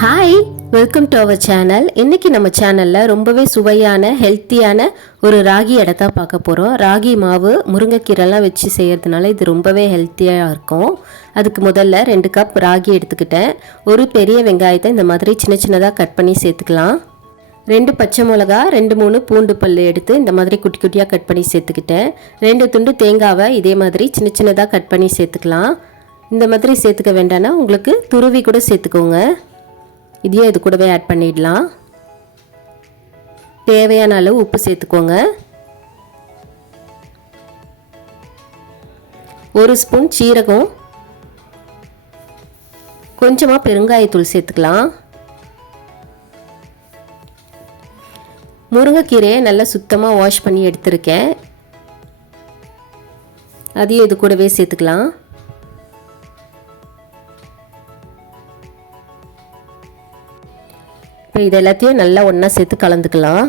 Hi welcome to our channel இன்னைக்கு நம்ம சேனலில் ரொம்பவே சுவையான ஹெல்த்தியான ஒரு ராகி இடத்த பார்க்க போகிறோம் ராகி மாவு முருங்கைக்கீரைலாம் வச்சு செய்கிறதுனால இது ரொம்பவே ஹெல்த்தியாக இருக்கும். அதுக்கு முதல்ல ரெண்டு கப் ராகி எடுத்துக்கிட்டேன். ஒரு பெரிய வெங்காயத்தை இந்த மாதிரி சின்ன சின்னதாக கட் பண்ணி சேர்த்துக்கலாம். ரெண்டு பச்சை மிளகா ரெண்டு மூணு பூண்டு பல் எடுத்து இந்த மாதிரி குட்டி குட்டியாக கட் பண்ணி சேர்த்துக்கிட்டேன். ரெண்டு துண்டு தேங்காவை இதே மாதிரி சின்ன சின்னதாக கட் பண்ணி சேர்த்துக்கலாம். இந்த மாதிரி சேர்த்துக்க வேண்டாம்னா உங்களுக்கு துருவி கூட சேர்த்துக்கோங்க. இதையும் இது கூடவே ஆட் பண்ணிடலாம். தேவையான அளவு உப்பு சேர்த்துக்கோங்க. ஒரு ஸ்பூன் சீரகம். கொஞ்சமாக பெருங்காயத்தூள் சேர்த்துக்கலாம். முருங்கைக்கீரையை நல்லா சுத்தமாக வாஷ் பண்ணி எடுத்திருக்கேன். அதையும் இது கூடவே சேர்த்துக்கலாம். இப்போ இது எல்லாத்தையும் நல்லா ஒன்றா சேர்த்து கலந்துக்கலாம்.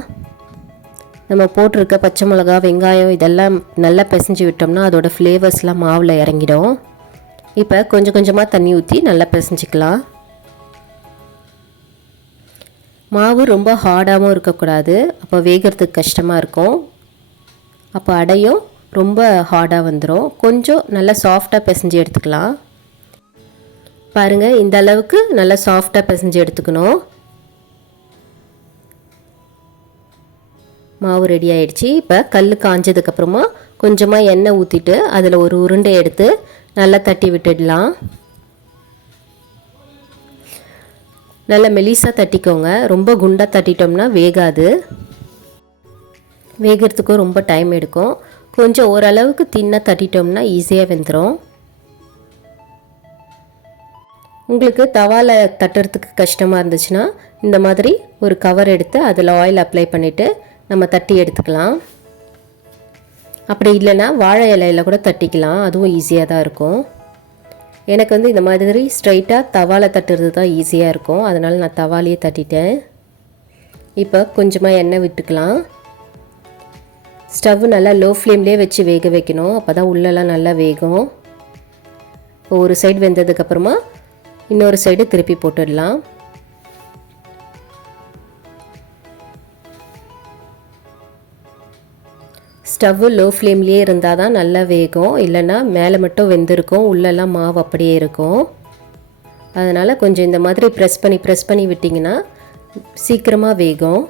நம்ம போட்டிருக்க பச்சை மிளகா வெங்காயம் இதெல்லாம் நல்லா பிசைஞ்சு விட்டோம்னா அதோடய ஃப்ளேவர்ஸ்லாம் மாவில் இறங்கிடும். இப்போ கொஞ்சம் கொஞ்சமாக தண்ணி ஊற்றி நல்லா பிசைஞ்சிக்கலாம். மாவு ரொம்ப ஹார்டாகவும் இருக்கக்கூடாது. அப்போ வேகிறதுக்கு கஷ்டமாக இருக்கும். அப்போ அடையும் ரொம்ப ஹார்டாக வந்துடும் கொஞ்சம் நல்லா சாஃப்டாக பிசைஞ்சு எடுத்துக்கலாம். பாருங்கள் இந்த அளவுக்கு நல்லா சாஃப்டாக பிசைஞ்சு எடுத்துக்கணும். மாவு ரெடி ஆயிடுச்சு. இப்போ கல் காஞ்சதுக்கப்புறமா கொஞ்சமாக எண்ணெய் ஊற்றிட்டு அதில் ஒரு உருண்டை எடுத்து நல்லா தட்டி விட்டுடலாம். நல்லா மெலிசாக தட்டிக்கோங்க. ரொம்ப குண்டாக தட்டிட்டோம்னா வேகாது. வேகிறதுக்கும் ரொம்ப டைம் எடுக்கும். கொஞ்சம் ஓரளவுக்கு தின்னாக தட்டிட்டோம்னா ஈஸியாக வெந்துடும் உங்களுக்கு தவாவில் தட்டுறதுக்கு கஷ்டமாக இருந்துச்சுன்னா இந்த மாதிரி ஒரு கவர் எடுத்து அதில் ஆயில் அப்ளை பண்ணிவிட்டு நம்ம தட்டி எடுத்துக்கலாம். அப்படி இல்லைன்னா வாழை இலையில் கூட தட்டிக்கலாம். அதுவும் ஈஸியாக தான் இருக்கும். எனக்கு வந்து இந்த மாதிரி ஸ்ட்ரைட்டாக தவாலை தட்டுறது தான் ஈஸியாக இருக்கும். அதனால் நான் தவாலையே தட்டிட்டேன். இப்போ கொஞ்சமாக எண்ணெய் விட்டுக்கலாம். ஸ்டவ் நல்லா லோ ஃப்ளேம்லேயே வச்சு வேக வைக்கணும். அப்போ தான் உள்ளெல்லாம் நல்லா வேகும். இப்போ ஒரு சைடு வெந்ததுக்கப்புறமா இன்னொரு சைடு திருப்பி போட்டுடலாம். ஸ்டவ்வு லோ ஃப்ளேம்லேயே இருந்தால் தான் நல்லா வேகும். இல்லைன்னா மேலே மட்டும் வெந்திருக்கும். உள்ளெல்லாம் மாவு அப்படியே இருக்கும். அதனால் கொஞ்சம் இந்த மாதிரி ப்ரெஸ் பண்ணி ப்ரெஸ் பண்ணி விட்டிங்கன்னா சீக்கிரமாக வேகும்.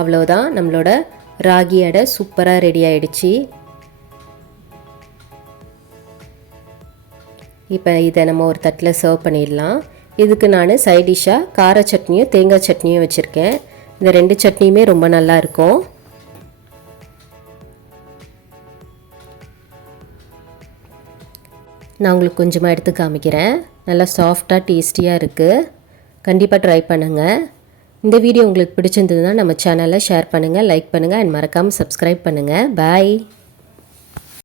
அவ்வளோதான் நம்மளோட ராகி அடை சூப்பராக ரெடி ஆயிடுச்சு. இப்போ இதை நம்ம ஒரு தட்டில் சர்வ் பண்ணிடலாம். இதுக்கு நான் சைடிஷ்ஷாக கார சட்னியும் தேங்காய் சட்னியும் வச்சுருக்கேன். இந்த ரெண்டு சட்னியுமே ரொம்ப நல்லா இருக்கும். நான் உங்களுக்கு கொஞ்சமாக எடுத்து காமிக்கிறேன். நல்லா சாஃப்டாக டேஸ்டியாக இருக்குது கண்டிப்பாக ட்ரை பண்ணுங்கள் இந்த வீடியோ உங்களுக்கு பிடிச்சிருந்ததுன்னா நம்ம சேனலை ஷேர் பண்ணுங்கள் லைக் பண்ணுங்கள் அண்ட் மறக்காமல் சப்ஸ்கிரைப் பண்ணுங்கள் பாய்